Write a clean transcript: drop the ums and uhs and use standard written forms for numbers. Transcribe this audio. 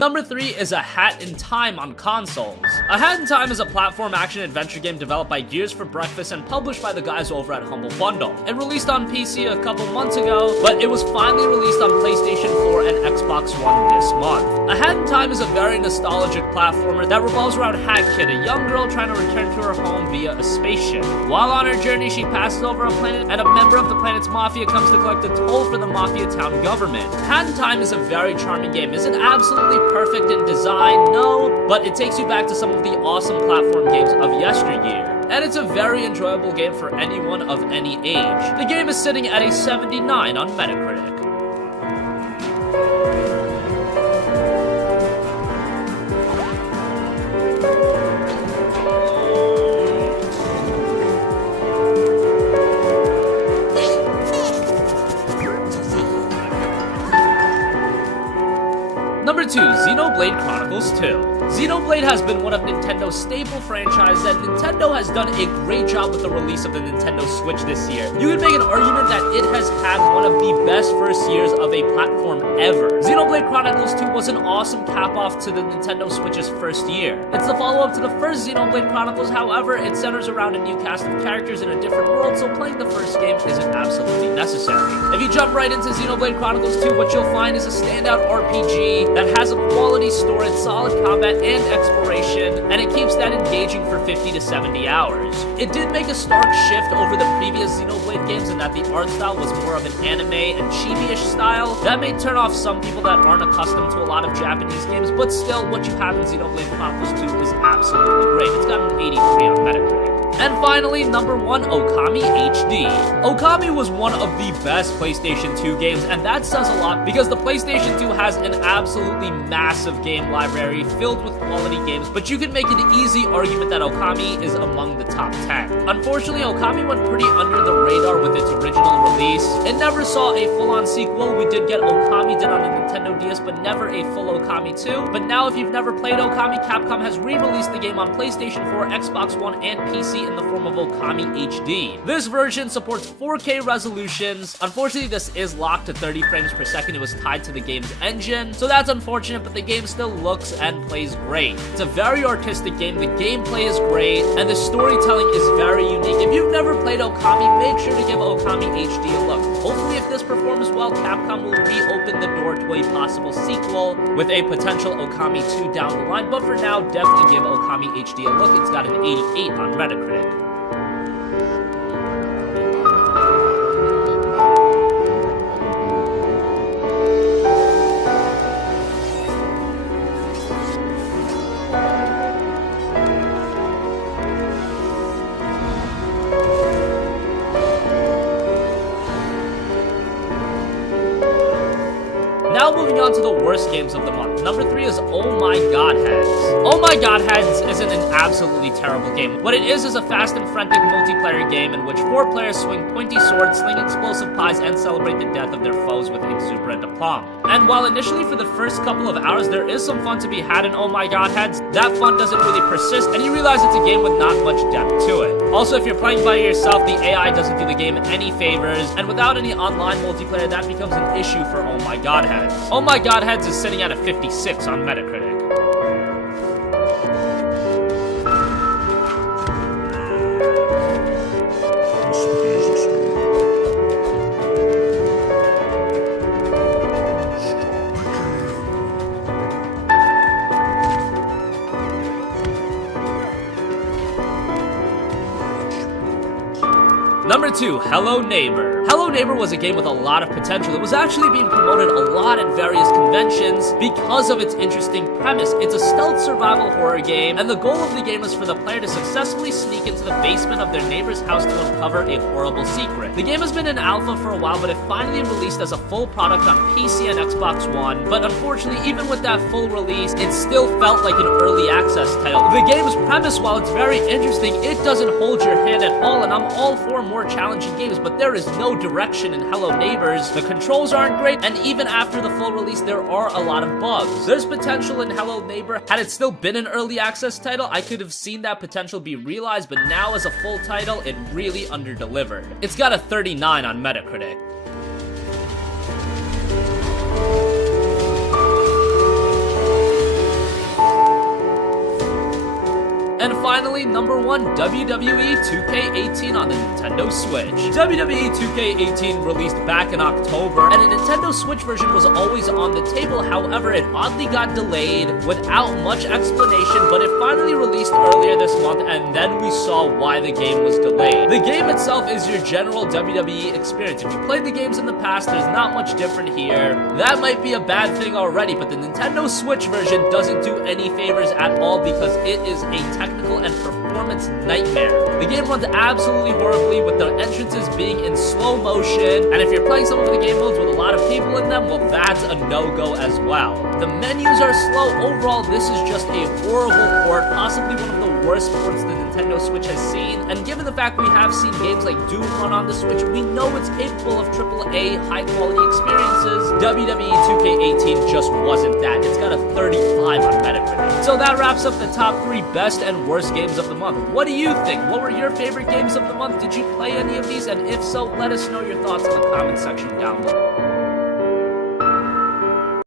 Number 3 is A Hat in Time on consoles. A Hat in Time is a platform action-adventure game developed by Gears for Breakfast and published by the guys over at Humble Bundle. It released on PC a couple months ago, but it was finally released on PlayStation 4 and Xbox One this month. A Hat in Time is a very nostalgic platformer that revolves around Hat Kid, a young girl trying to return to her home via a spaceship. While on her journey, she passes over a planet, and a member of the planet's mafia comes to collect a toll for the mafia town government. Hat in Time is a very charming game. Is it absolutely perfect in design? No, but it takes you back to some of the awesome platform games of yesteryear. And it's a very enjoyable game for anyone of any age. The game is sitting at a 79 on Metacritic. Number 2, Xenoblade Chronicles 2. Xenoblade has been one of Nintendo's staple franchises, and Nintendo has done a great job with the release of the Nintendo Switch this year. You could make an argument that it has had one of the best first years of a platform ever. Xenoblade Chronicles 2 was an awesome cap-off to the Nintendo Switch's first year. It's the follow-up to the first Xenoblade Chronicles, however, it centers around a new cast of characters in a different world, so playing the first game isn't absolutely necessary. If you jump right into Xenoblade Chronicles 2, what you'll find is a standout RPG that has a quality story, solid combat, and exploration, and it keeps that engaging for 50 to 70 hours. It did make a stark shift over the previous Xenoblade games in that the art style was more of an anime and chibi-ish style. That may turn off some people that aren't accustomed to a lot of Japanese games, but still, what you have in Xenoblade Chronicles 2 is absolutely great. It's got an 83 on Metacritic. And finally, number 1, Okami HD. Okami was one of the best PlayStation 2 games, and that says a lot because the PlayStation 2 has an absolutely massive game library filled with quality games, but you could make an easy argument that Okami is among the top 10. Unfortunately, Okami went pretty under the radar with its original release. It never saw a full-on sequel. We did get Okami did on the Nintendo DS, but never a full Okami 2. But now if you've never played Okami, Capcom has re-released the game on PlayStation 4, Xbox One, and PC in the form of Okami HD. This version supports 4K resolutions. Unfortunately, this is locked to 30 frames per second. It was tied to the game's engine, so that's unfortunate, but the game still looks and plays great. It's a very artistic game, the gameplay is great, and the storytelling is very unique. If you've never played Okami, make sure to give Okami HD a look. Hopefully, if this performs well, Capcom will reopen the door to a possible sequel with a potential Okami 2 down the line, but for now, definitely give Okami HD a look. It's got an 88 on Metacritic. Now moving on to the worst games of the month. Number 3 is Oh My Godheads. Oh My Godheads isn't an absolutely terrible game. What it is a fast and frantic multiplayer game in which 4 players swing pointy swords, sling explosive pies, and celebrate the death of their foes with exuberant aplomb. And while initially for the first couple of hours there is some fun to be had in Oh My Godheads, that fun doesn't really persist, and you realize it's a game with not much depth to it. Also, if you're playing by yourself, the AI doesn't do the game any favors, and without any online multiplayer, that becomes an issue for Oh My Godheads. Oh My Godheads is sitting at a 56 on Metacritic. Number 2, Hello Neighbor. Hello Neighbor was a game with a lot of potential. It was actually being promoted a lot at various conventions because of its interesting premise. It's a stealth survival horror game, and the goal of the game is for the player to successfully sneak into the basement of their neighbor's house to uncover a horrible secret. The game has been in alpha for a while, but it finally released as a full product on PC and Xbox One, but unfortunately, even with that full release, it still felt like an early access title. The game's premise, while it's very interesting, it doesn't hold your hand at all, and I'm all for more challenging games, but there is no direction in Hello Neighbors. The controls aren't great, and even after the full release, there are a lot of bugs. There's potential in Hello Neighbor. Had it still been an early access title, I could have seen that potential be realized, but now as a full title, it really underdelivered. It's got a 39 on Metacritic. definitely number one, WWE 2K18 on the Nintendo Switch. WWE 2K18 released back in October, and a Nintendo Switch version was always on the table. However, it oddly got delayed without much explanation, but it finally released earlier this month, and then we saw why the game was delayed. The game itself is your general WWE experience. If you played the games in the past, there's not much different here. That might be a bad thing already, but the Nintendo Switch version doesn't do any favors at all because it is a technical and performance nightmare. The game runs absolutely horribly with the entrances being in slow motion, and if you're playing some of the game modes with a lot of people in them, well, that's a no-go as well. The menus are slow. Overall, this is just a horrible port, possibly one of the worst ports the Nintendo Switch has seen, and given the fact we have seen games like Doom run on the Switch, we know it's capable of AAA high-quality experiences. WWE 2K18 just wasn't that. It's got a 35 on Metacritic. So that wraps up the top 3 best and worst games of the month. What do you think? What were your favorite games of the month? Did you play any of these? And if so, let us know your thoughts in the comment section down below.